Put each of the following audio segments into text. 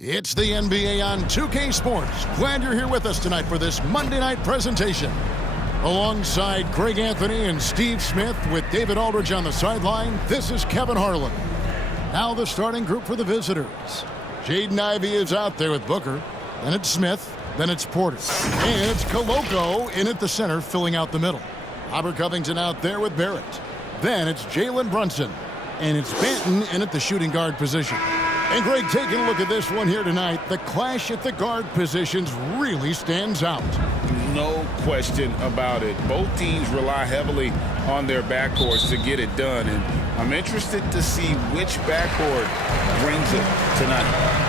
It's the NBA on 2K Sports. Glad you're here with us tonight for this Monday night presentation. Alongside Greg Anthony and Steve Smith with David Aldridge on the sideline, this is Kevin Harlan. Now the starting group for the visitors. Jaden Ivey is out there with Booker. Then it's Smith. Then it's Porter. And it's Koloko in at the center, filling out the middle. Robert Covington out there with Barrett. Then it's Jalen Brunson. And it's Banton in at the shooting guard position. And Greg, taking a look at this one here tonight, the clash at the guard positions really stands out. No question about it. Both teams rely heavily on their backcourts to get it done, and I'm interested to see which backcourt brings it tonight.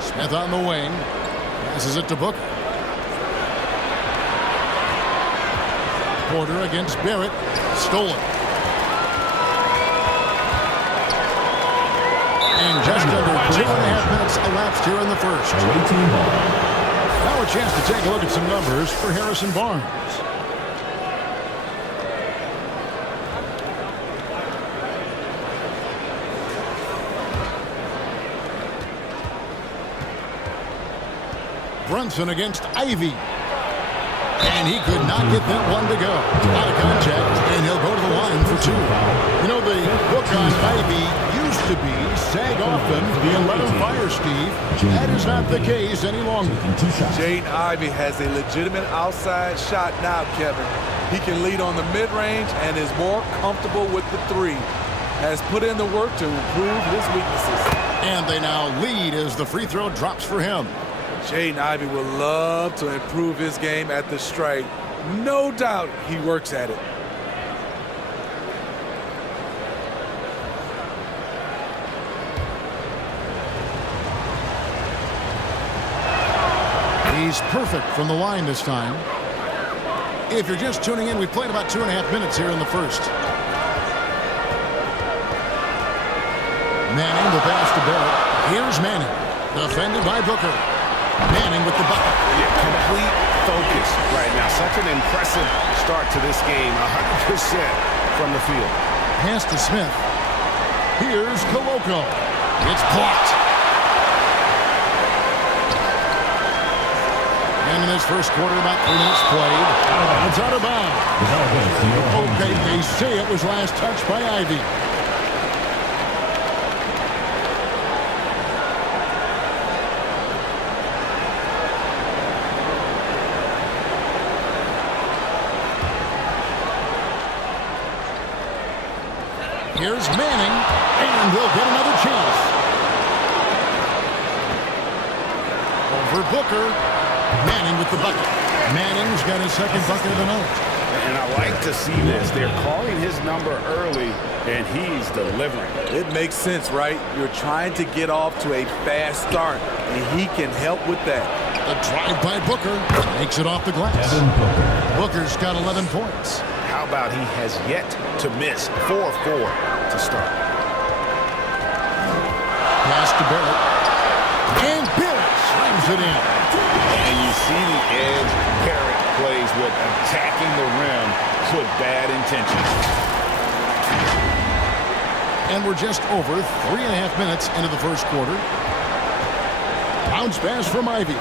Smith on the wing. Passes it to Booker. Porter against Barrett. Stolen. And just under 2.5 minutes elapsed here in the first. Now a chance to take a look at some numbers for Harrison Barnes. Brunson against Ivey. And he could not get that one to go. Out of contact, and he'll go to the line for two. You know, the book on Ivey used to be sag off him and let him fire, Steve. That is not the case any longer. Jaden Ivey has a legitimate outside shot now, Kevin. He can lead on the mid-range and is more comfortable with the three. Has put in the work to improve his weaknesses. And they now lead as the free throw drops for him. Jaden Ivey will love to improve his game at the stripe. No doubt he works at it. He's perfect from the line this time. If you're just tuning in, we played about 2.5 minutes here in the first. Manning, the pass to Barrett. Here's Manning, defended by Booker. Manning with the bucket. Yeah, complete focus right now. Such an impressive start to this game. 100% from the field. Pass to Smith. Here's Koloko. It's blocked. And in this first quarter, about 3 minutes played. It's out of bounds. Okay, they say it was last touched by Ivey. Here's Manning, and he'll get another chance. Over Booker. Manning with the bucket. Manning's got his second bucket of the night. And I like to see this. They're calling his number early, and he's delivering. It makes sense, right? You're trying to get off to a fast start, and he can help with that. The drive by Booker makes it off the glass. Booker's got 11 points. How about he has yet to miss 4-4 to start. Pass to Barrett. And Barrett slams it in. And you see the edge Barrett plays with, attacking the rim with bad intentions. And we're just over 3.5 minutes into the first quarter. Bounce pass from Ivey.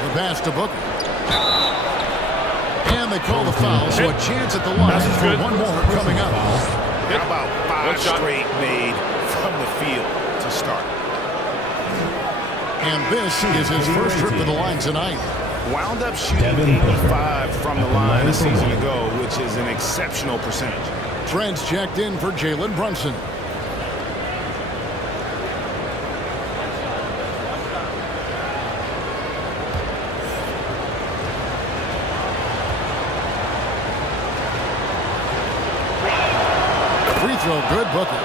The pass to Booker. And they call the foul, so a chance at the line for one more coming up. How about 5 straight made from the field to start? And this is his first trip to the line tonight. Wound up shooting 85 from the line a season ago, which is an exceptional percentage. Trent's checked in for Jalen Brunson. Free throw, good, Booker.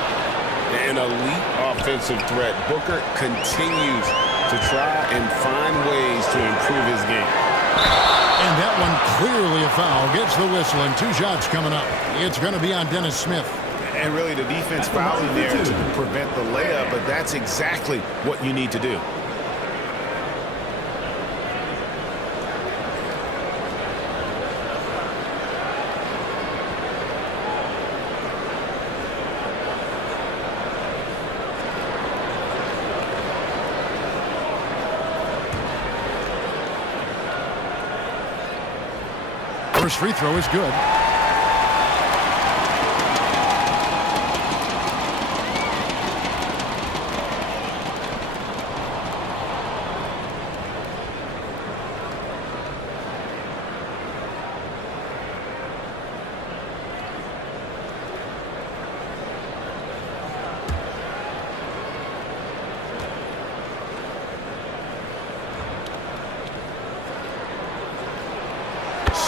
An elite offensive threat. Booker continues to try and find ways to improve his game. And that one clearly a foul. Gets the whistle, and 2 shots coming up. It's going to be on Dennis Smith. And really the defense fouling there to prevent the layup, but that's exactly what you need to do. First free throw is good.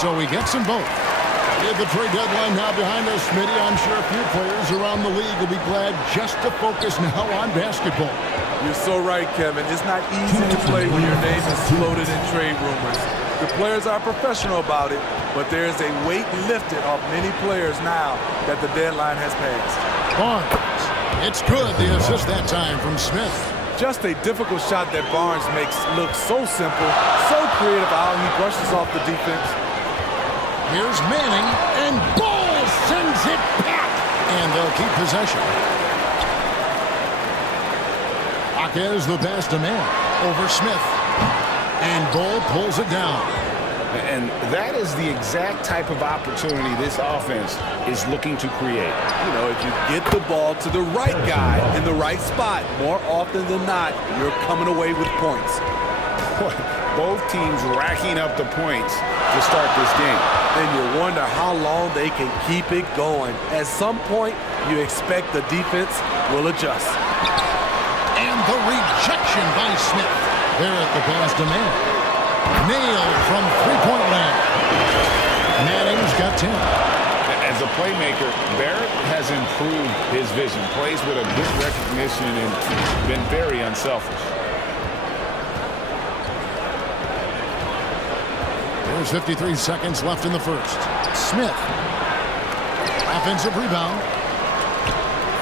So he gets them both. At the trade deadline now behind us, Smitty, I'm sure a few players around the league will be glad just to focus now on basketball. You're so right, Kevin. It's not easy to play when your name is floated in trade rumors. The players are professional about it, but there is a weight lifted off many players now that the deadline has passed. Barnes. It's good. The assist that time from Smith. Just a difficult shot that Barnes makes look so simple, so creative how he brushes off the defense. Here's Manning, and Ball sends it back. And they'll keep possession. Jaquez the pass to man over Smith. And Ball pulls it down. And that is the exact type of opportunity this offense is looking to create. You know, if you get the ball to the right guy in the right spot, more often than not, you're coming away with points. Both teams racking up the points to start this game. And you wonder how long they can keep it going. At some point, you expect the defense will adjust. And the rejection by Smith. There at the pass to Manning. Nailed from three-point land. Manning's got 10. As a playmaker, Barrett has improved his vision. Plays with a good recognition and been very unselfish. There's 53 seconds left in the first. Smith. Offensive rebound.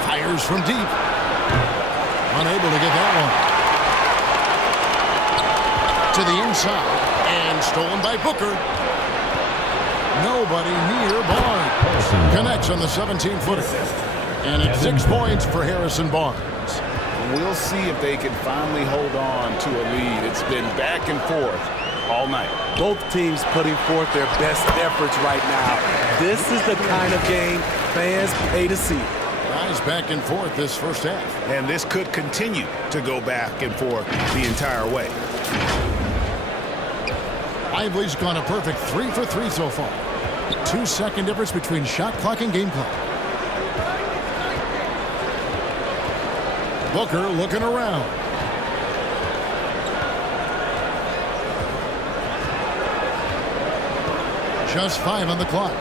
Fires from deep. Unable to get that one. To the inside. And stolen by Booker. Nobody near Barnes. Connects on the 17-footer. And it's 6 points for Harrison Barnes. We'll see if they can finally hold on to a lead. It's been back and forth all night. Both teams putting forth their best efforts right now. This is the kind of game fans pay to see. Guys back and forth this first half. And this could continue to go back and forth the entire way. Lively's gone a perfect 3 for 3 so far. 2-second difference between shot clock and game clock. Booker looking around. Just 5 on the clock.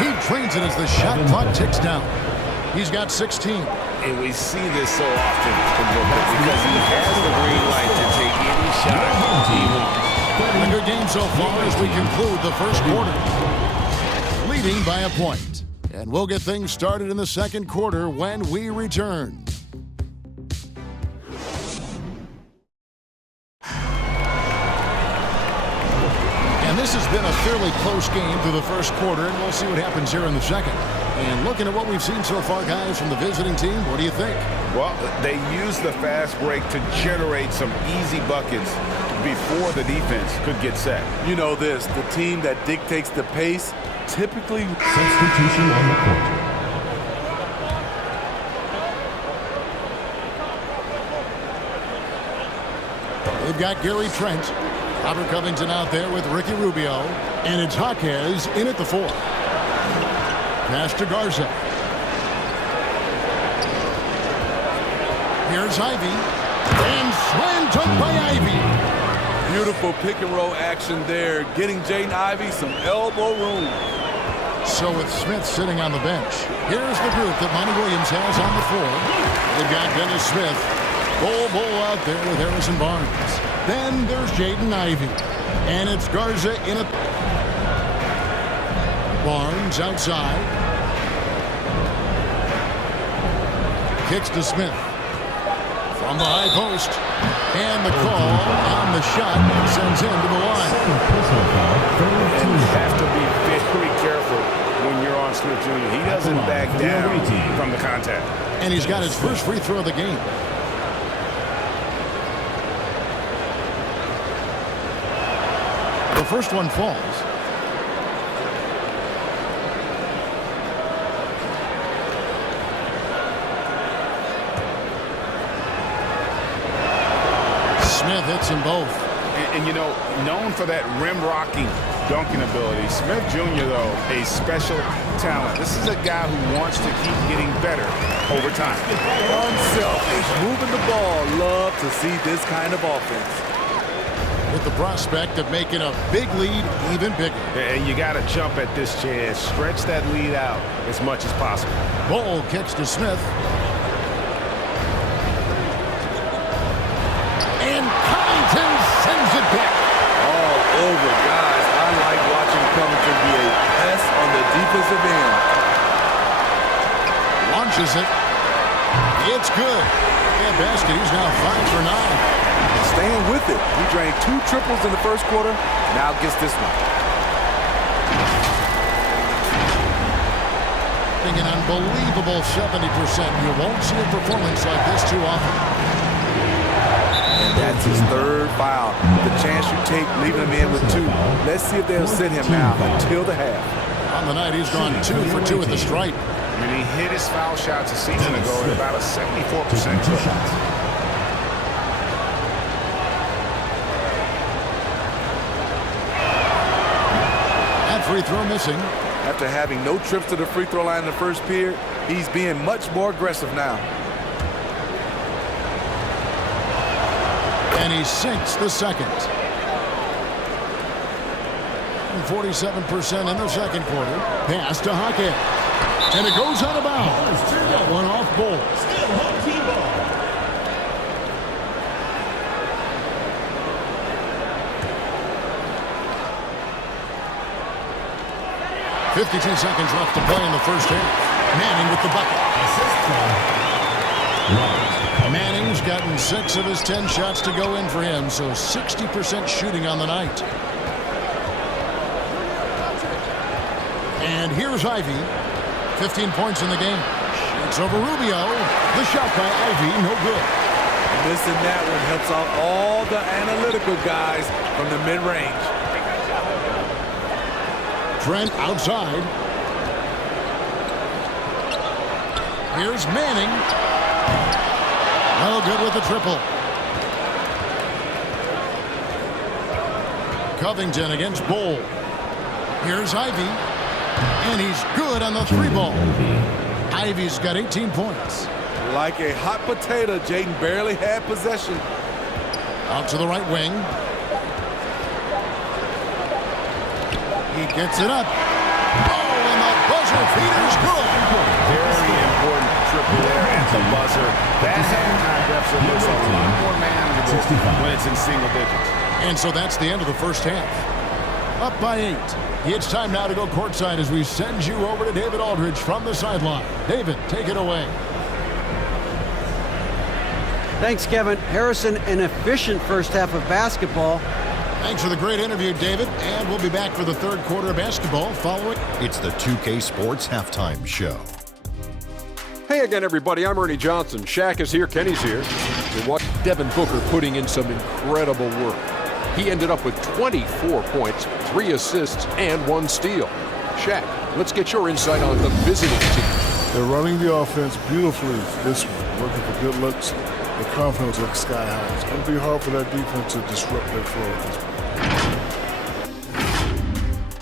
He trains it as the shot clock ticks down. He's got 16. And we see this so often from Booker because he has the green light to take any shot he wants. A good game so far as we conclude the first quarter. Leading by a point. And we'll get things started in the second quarter when we return. And this has been a fairly close game through the first quarter, and we'll see what happens here in the second. And looking at what we've seen so far, guys, from the visiting team, what do you think? Well, they used the fast break to generate some easy buckets before the defense could get set. You know this, the team that dictates the pace typically... Substitution on the court. They've got Gary Trent. Robert Covington out there with Ricky Rubio. And it's Jaquez in at the 4. Pass to Garza. Here's Ivy. And slam dunk by Ivy. Beautiful pick and roll action there, getting Jaden Ivey some elbow room. So with Smith sitting on the bench, here's the group that Monty Williams has on the floor. They've got Dennis Smith. Bull out there with Harrison Barnes. Then there's Jaden Ivey. And it's Garza in a... Barnes outside. Kicks to Smith. From the high post. And the call on the shot sends him to the line. And you have to be very careful when you're on Smith Jr. He doesn't back down from the contact. And he's got his first free throw of the game. The first one falls. Smith hits them both. And you know, known for that rim-rocking dunking ability. Smith Jr., though, a special talent. This is a guy who wants to keep getting better over time. Unselfish, moving the ball. Love to see this kind of offense. With the prospect of making a big lead even bigger. And you got to jump at this chance. Stretch that lead out as much as possible. Ball kicks to Smith. And Covington sends it back. All over, guys. I like watching Covington be a pest on the defensive end. Launches it. It's good. That basket, he's now 5 for 9. Staying with it. He drained 2 triples in the first quarter. Now gets this one. An unbelievable 70%. You won't see a performance like this too often. And that's his 3rd foul. The chance you take leaving him in with 2. Let's see if they'll sit him now until the half. On the night, he's gone 2 for 2 at the stripe. I mean, he hit his foul shots a season ago at about a 74% clip. Free throw missing. After having no trips to the free throw line in the first period, he's being much more aggressive now. And he sinks the second. 47% in the second quarter. Pass to Hockett. And it goes out of bounds. That one off Bull. Still home team ball. 52 seconds left to play in the first half. Manning with the bucket. Manning's gotten 6 of his 10 shots to go in for him, so 60% shooting on the night. And here's Ivy. 15 points in the game. Shoots over Rubio. The shot by Ivy, no good. Missing that one helps out all the analytical guys from the mid-range. Trent outside. Here's Manning. No good with the triple. Covington against Bull. Here's Ivy. And he's good on the 3-ball. Ivy's got 18 points. Like a hot potato, Jaden barely had possession. Out to the right wing. He gets it up. Oh, and the buzzer beater's good. Very important triple there at the buzzer. That halftime deficit looks a lot more manageable when it's in single digits. And so that's the end of the first half. Up by 8. It's time now to go courtside as we send you over to David Aldridge from the sideline. David, take it away. Thanks, Kevin. Harrison, an efficient first half of basketball. Thanks for the great interview, David. And we'll be back for the third quarter of basketball following. It's the 2K Sports Halftime Show. Hey again, everybody. I'm Ernie Johnson. Shaq is here. Kenny's here. We watched Devin Booker putting in some incredible work. He ended up with 24 points, 3 assists, and 1 steal. Shaq, let's get your insight on the visiting team. They're running the offense beautifully this one, looking for good looks. The confidence looks sky high. It's going to be hard for that defense to disrupt their flow at this point.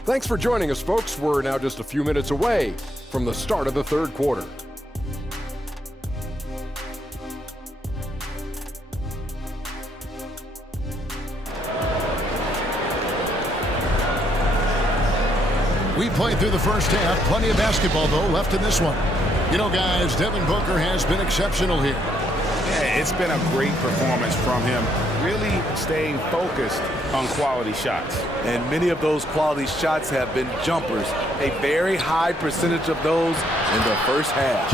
Thanks for joining us, folks. We're now just a few minutes away from the start of the third quarter. We played through the first half. Plenty of basketball, though, left in this one. You know, guys, Devin Booker has been exceptional here. Yeah, It's been a great performance from him, really staying focused on quality shots. And many of those quality shots have been jumpers. A very high percentage of those in the first half.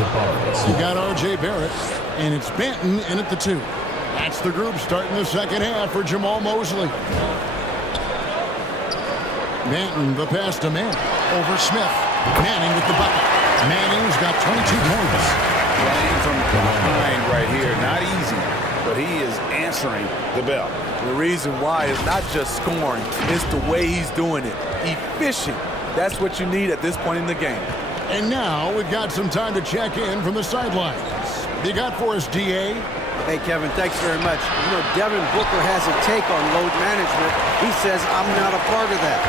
You got R.J. Barrett, and it's Benton in at the 2. That's the group starting the second half for Jamal Mosley. Benton, the pass to Manning. Over Smith. Manning with the bucket. Manning's got 22 points. Playing from behind right here. Not easy, but he is answering the bell. The reason why is not just scoring, it's the way he's doing it. Efficient. That's what you need at this point in the game. And now we've got some time to check in from the sidelines. You got for us, D.A.? Hey, Kevin, thanks very much. You know, Devin Booker has a take on load management. He says, I'm not a part of that.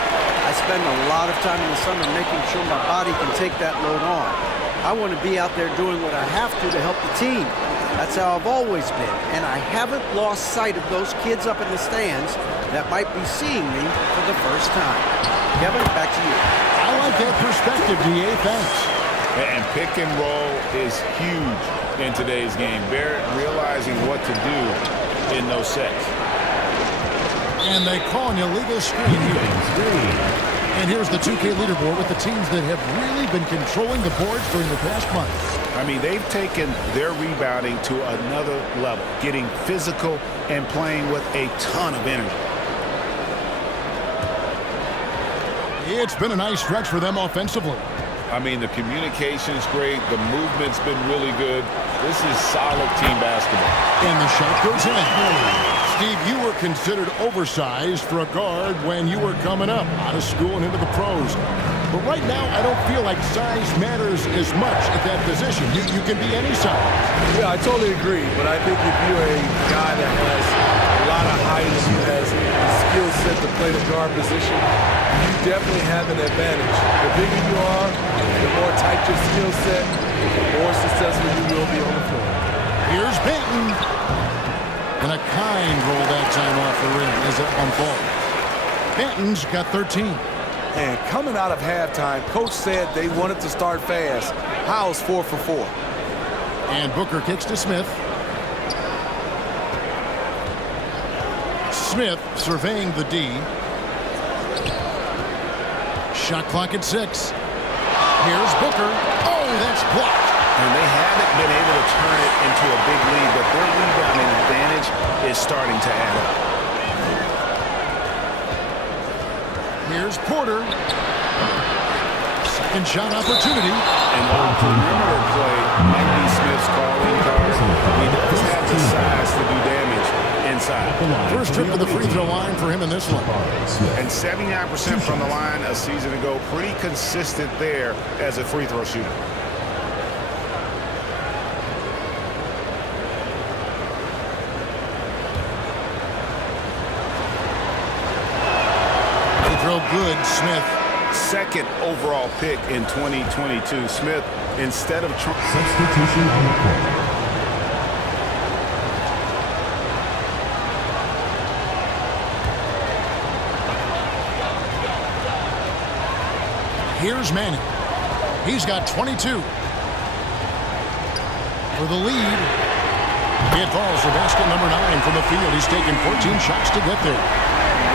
I spend a lot of time in the summer making sure my body can take that load on. I want to be out there doing what I have to help the team. That's how I've always been. And I haven't lost sight of those kids up in the stands that might be seeing me for the first time. Kevin, back to you. I like that perspective, D.A. Thanks. And pick and roll is huge in today's game. Barrett realizing what to do in those sets. And they call an illegal screen here. And here's the 2K leaderboard with the teams that have really been controlling the boards during the past month. I mean, they've taken their rebounding to another level, getting physical and playing with a ton of energy. It's been a nice stretch for them offensively. I mean, the communication's great. The movement's been really good. This is solid team basketball. And the shot goes in. Steve, you were considered oversized for a guard when you were coming up out of school and into the pros. But right now, I don't feel like size matters as much at that position. You can be any size. Yeah, I totally agree. But I think if you're a guy that has a lot of height and he has the skill set to play the guard position, you definitely have an advantage. The bigger you are, the more tight your skill set, the more successful you will be on the floor. Here's Benton. And a kind roll that time off the rim as that one falls. Benton's got 13. And coming out of halftime, Coach said they wanted to start fast. How's 4 for 4? And Booker kicks to Smith. Smith surveying the D. Shot clock at 6. Here's Booker. Oh, that's blocked. And they haven't been able to turn it into a big lead, but their rebounding advantage is starting to add up. Here's Porter. Second shot opportunity. And while perimeter play might be Smith's calling card, he does have the size to do damage inside. First trip to the free throw line for him in this one. And 79% from the line a season ago. Pretty consistent there as a free throw shooter. Good, Smith. Second overall pick in 2022. Smith, instead of Substitution on the court. Here's Manning. He's got 22. For the lead. It falls for basket number 9 from the field. He's taken 14 shots to get there.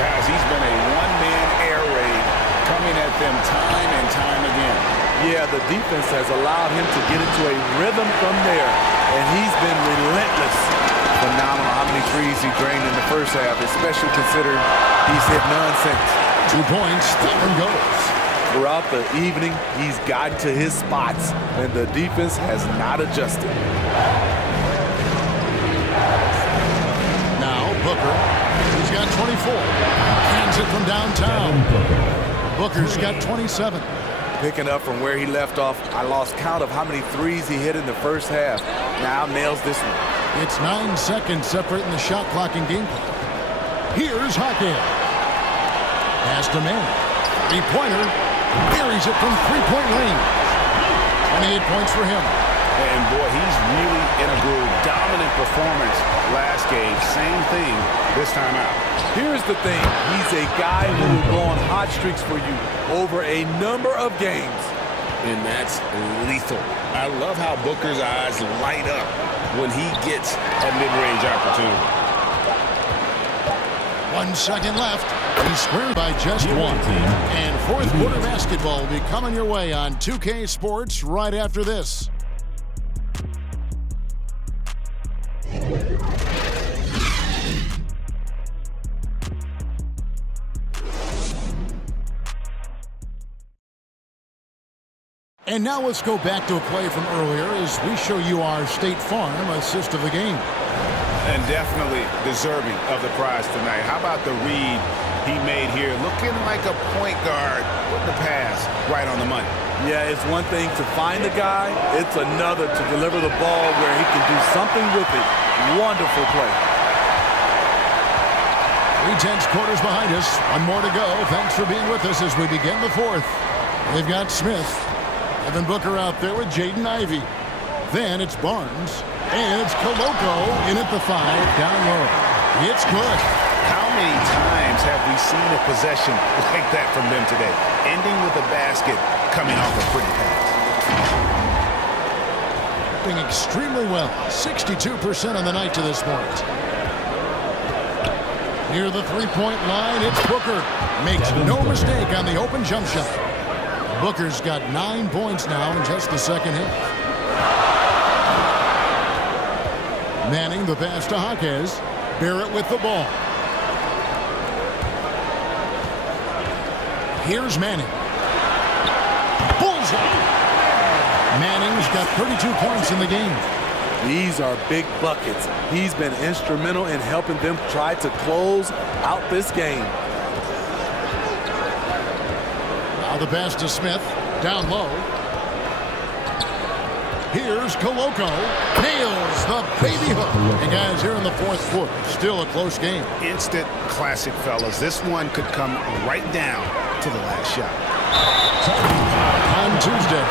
Guys, he's been a one-man air raid coming at them time and time again. Yeah, the defense has allowed him to get into a rhythm from there, and he's been relentless. Phenomenal how many threes he drained in the first half, especially considering he's hit none since. 2 points, that one goes. Throughout the evening, he's gotten to his spots, and the defense has not adjusted. Now, Booker. He's got 24. Hands it from downtown. Booker's got 27. Picking up from where he left off, I lost count of how many threes he hit in the first half. Now nails this one. It's 9 seconds separating the shot clock and game clock. Here's Hackett. Pass to Manning. Three-pointer. Buries it from three-point range. 28 points for him. And boy, he's really in a groove. Dominant performance last game. Same thing this time out. Here's the thing. He's a guy who will go on hot streaks for you over a number of games. and that's lethal. I love how Booker's eyes light up when he gets a mid-range opportunity. 1 second left. He's squared by just one. And fourth quarter basketball will be coming your way on 2K Sports right after this. And now let's go back to a play from earlier as we show you our State Farm assist of the game. And definitely deserving of the prize tonight. How about the read he made here? Looking like a point guard with the pass right on the money. Yeah, it's one thing to find the guy. It's another to deliver the ball where he can do something with it. Wonderful play. 3/10 quarters behind us. One more to go. Thanks for being with us as we begin the fourth. They've got Smith. Devin Booker out there with Jaden Ivey. Then it's Barnes. And it's Koloko in at the 5, down low. It's good. How many times have we seen a possession like that from them today? Ending with a basket, coming off a pretty pass. Doing extremely well. 62% on the night to this point. Near the three-point line, it's Booker. Makes no mistake on the open jump shot. Booker's got 9 points now in just the second half. Manning the pass to Jaquez. Barrett with the ball. Here's Manning. Bullseye. Manning's got 32 points in the game. These are big buckets. He's been instrumental in helping them try to close out this game. Now the pass to Smith. Down low. Here's Koloko. Nails the baby hook. And guys, here in the fourth quarter, still a close game. Instant classic, fellas. This one could come right down to the last shot. On Tuesday,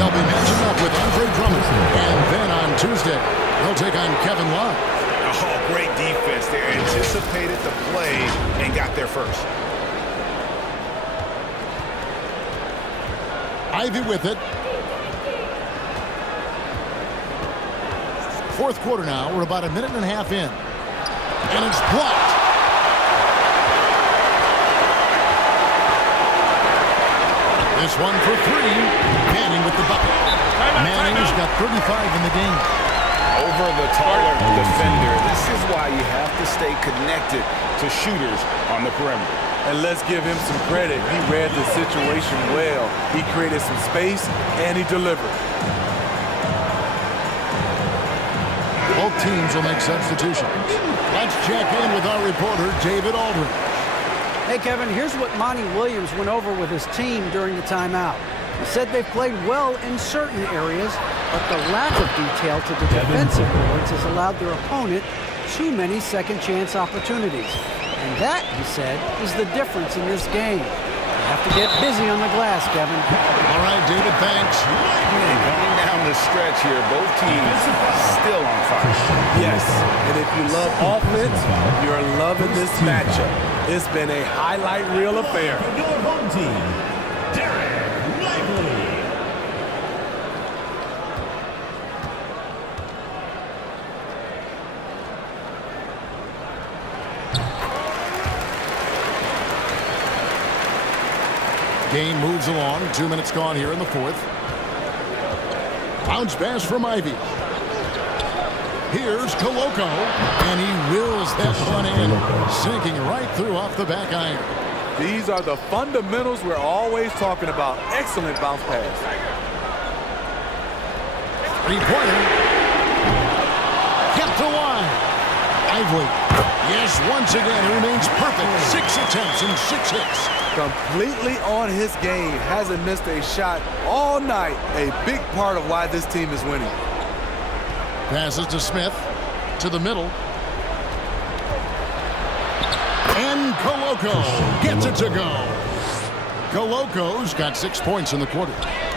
they'll be matching up with Andre Drummond. And then on Tuesday, they'll take on Kevin Love. Oh, great defense there. Anticipated the play and got there first. Ivey with it. Fourth quarter now. We're about a minute and a half in. And it's blocked. This one for 3. Manning with the bucket. Manning's got 35 in the game. Over the taller defender. This is why you have to stay connected to shooters on the perimeter. And let's give him some credit. He read the situation well. He created some space, and he delivered. Both teams will make substitutions. Let's check in with our reporter, David Aldridge. Hey, Kevin, here's what Monty Williams went over with his team during the timeout. He said they've played well in certain areas, but the lack of detail to the defensive boards has allowed their opponent too many second-chance opportunities. And that, he said, is the difference in this game. You have to get busy on the glass, Kevin. All right, David, thanks. And coming down the stretch here, both teams still on fire. Yes, and if you love offense, you're loving this matchup. It's been a highlight reel affair. Your home team, Derek Lively. Game moves along. 2 minutes gone here in the fourth. Bounce pass from Ivey. Here's Koloko, and he wills that one in, sinking right through off the back iron. These are the fundamentals we're always talking about. Excellent bounce pass. Three-pointer. Kept alive. Ivey. Yes, once again, he remains perfect. 6 attempts and 6 hits. Completely on his game. Hasn't missed a shot all night. A big part of why this team is winning. Passes to Smith. To the middle. And Koloko gets it to go. Koloko's got 6 points in the quarter.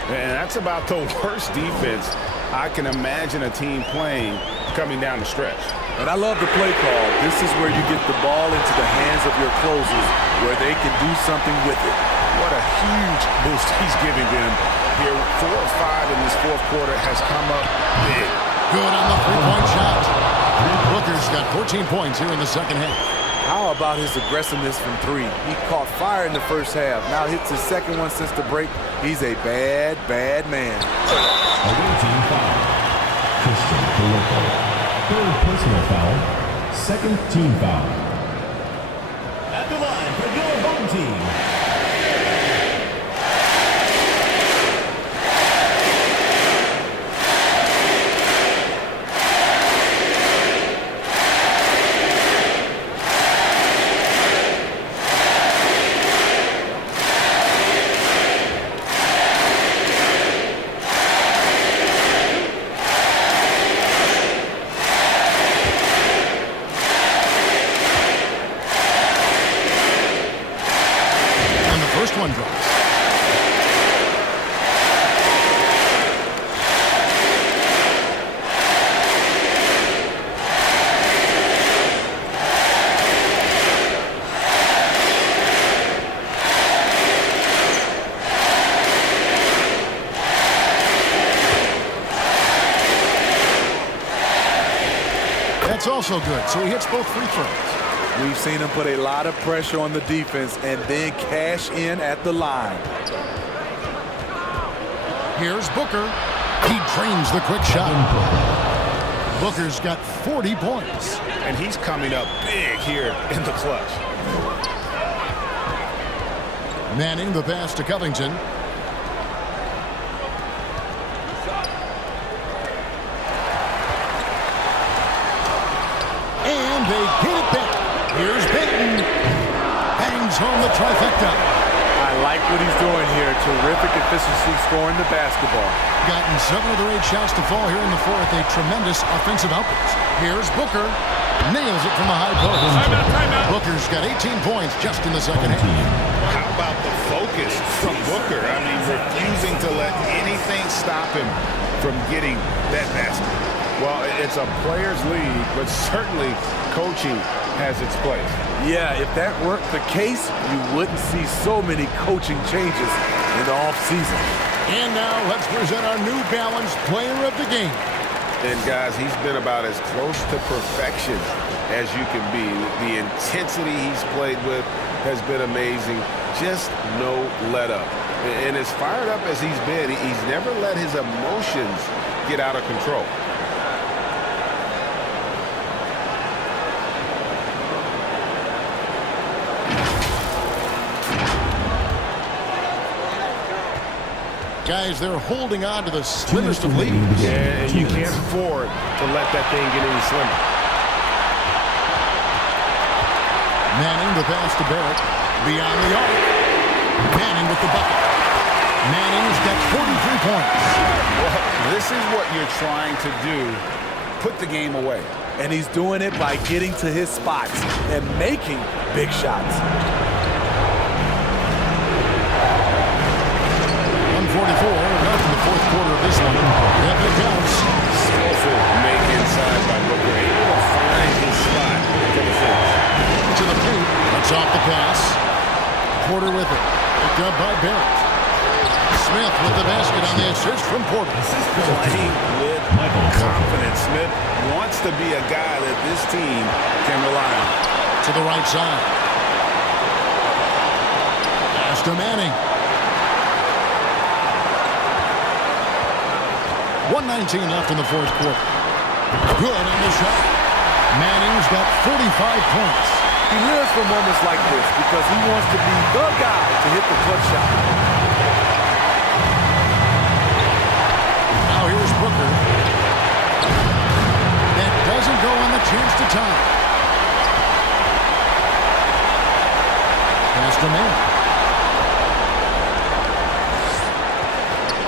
And that's about the worst defense I can imagine a team playing coming down the stretch. And I love the play call. This is where you get the ball into the hands of your closers where they can do something with it. What a huge boost he's giving them here. 4 of 5 in this fourth quarter has come up big. Good on the three-point shot. Booker's got 14 points here in the second half. How about his aggressiveness from three? He caught fire in the first half. Now hits his second one since the break. He's a bad, bad man. Away team foul. Christian Coloco. Third personal foul. Second team foul. At the line for your home team. One drops. That's also good, so he hits both free throws. We've seen him put a lot of pressure on the defense and then cash in at the line. Here's Booker. He drains the quick shot. Booker's got 40 points. And he's coming up big here in the clutch. Manning the pass to Covington. And they get it back. Here's Benton. Bangs home the trifecta. I like what he's doing here. Terrific efficiency scoring the basketball. Gotten 7 of their 8 shots to fall here in the fourth. A tremendous offensive output. Here's Booker. Nails it from the high post. Timeout. Booker's got 18 points just in the second half. How about the focus from Booker? I mean, refusing to let anything stop him from getting that basket. Well, it's a players' league, but certainly coaching has its place. Yeah, if that weren't the case, you wouldn't see so many coaching changes in the offseason. And now let's present our New Balance Player of the Game. And guys, he's been about as close to perfection as you can be. The intensity he's played with has been amazing. Just no let up. And as fired up as he's been, he's never let his emotions get out of control. Guys, they're holding on to the slimmest of leads. Yeah, you can't afford to let that thing get any slimmer. Manning the pass to Barrett. Beyond the arc. Manning with the bucket. Manning's got 43 points. Well, this is what you're trying to do. Put the game away. And he's doing it by getting to his spots and making big shots. 144 left in the fourth quarter of this one. If it counts. Skillful make inside by Booker. Able to find his spot for the finish. To the paint. That's off the pass. Porter with it. Picked up by Barrett. Smith with the basket on the assist from Porter. Playing with confidence. Smith wants to be a guy that this team can rely on. To the right side. Pass to Manning. 1:19 left in the fourth quarter. Good on the shot. Manning's got 45 points. He lives for moments like this because he wants to be the guy to hit the clutch shot. Now here's Booker. That doesn't go on the chance to tie. Pass to Manning.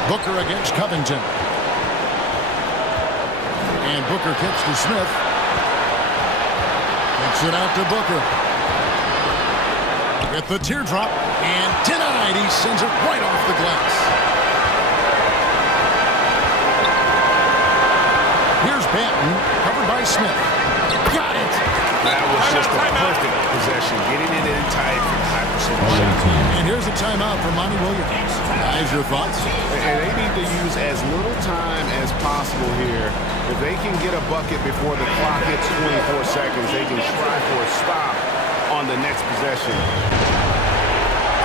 Booker against Covington. And Booker kicks to Smith. Kicks it out to Booker. With the teardrop. And denied. He sends it right off the glass. Here's Banton. Covered by Smith. Got it. That was just a perfect possession, getting it in tight from a high percentage. And here's a timeout for Monty Williams. Guys, your thoughts? And they need to use as little time as possible here. If they can get a bucket before the clock hits 24 seconds, they can try for a stop on the next possession.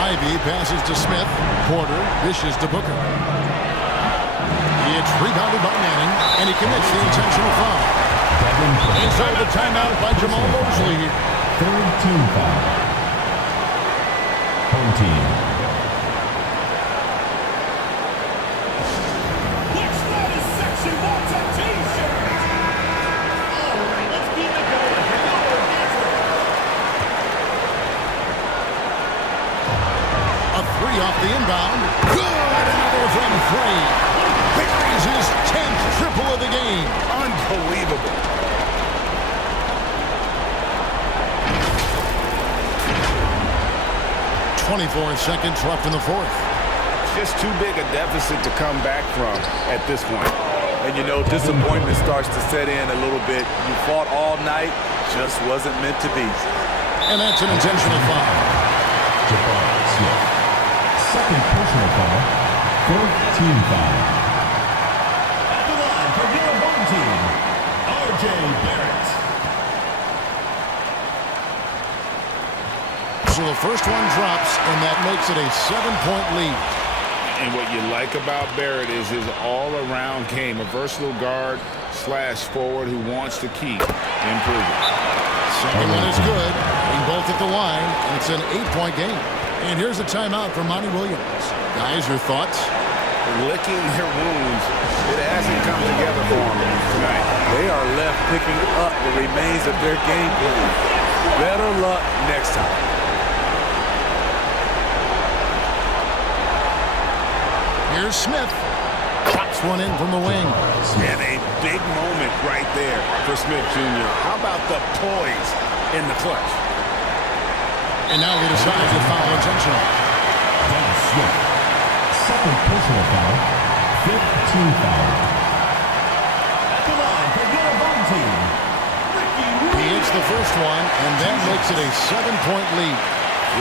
Ivy passes to Smith. Porter dishes to Booker. It's rebounded by Manning, and he commits the intentional foul. And so the timeout by Jamal Mosley here. Third team foul. Home team. Which one is section wants a t-shirt? All right, let's keep it going. A three off the inbound. Good! Another from three. Buries his 10th triple of the game. Unbelievable. 24 seconds left in the fourth. Just too big a deficit to come back from at this point. And you know, disappointment starts to set in a little bit. You fought all night, just wasn't meant to be. And that's an intentional foul. Jabbar Smith. Second personal foul. Fourth team foul. At the line for your home team, R.J. Barrett. So the first one drops, and that makes it a 7-point lead. And what you like about Barrett is his all-around game, a versatile guard / forward who wants to keep improving. Second one is good. Being both at the line, and it's an 8-point game. And here's a timeout for Monty Williams. Guys, your thoughts? Licking their wounds. It hasn't come together for them tonight. They are left picking up the remains of their game plan. Better luck next time. Here's Smith. Pops one in from the wing. And a big moment right there for Smith Jr. How about the poise in the clutch? And now they decide to foul intentional. Dennis Smith. Second personal foul. Fifth team foul. At the line for your home team, Ricky He hits the first one, and that makes it a 7-point lead.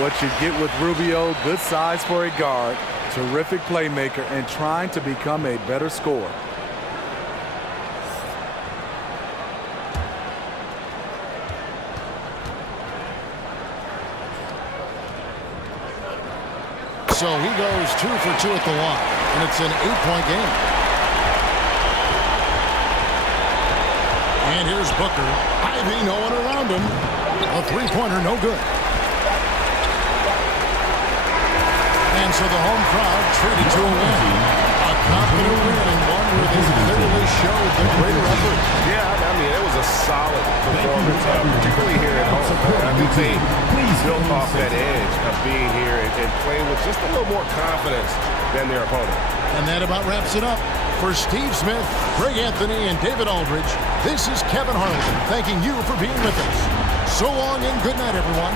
What you get with Rubio, good size for a guard, terrific playmaker, and trying to become a better scorer. So he goes 2 for 2 at the line, and it's an 8-point game. And here's Booker. Ivy, no one around him. A three-pointer, no good. And so the home crowd treated to a win. A confident win, and one where they clearly showed the greater effort. Yeah, I mean, it was a solid performance, particularly here at home. I think they built off that edge of being here and playing with just a little more confidence than their opponent. And that about wraps it up. For Steve Smith, Greg Anthony, and David Aldridge, this is Kevin Harlan thanking you for being with us. So long and good night, everyone.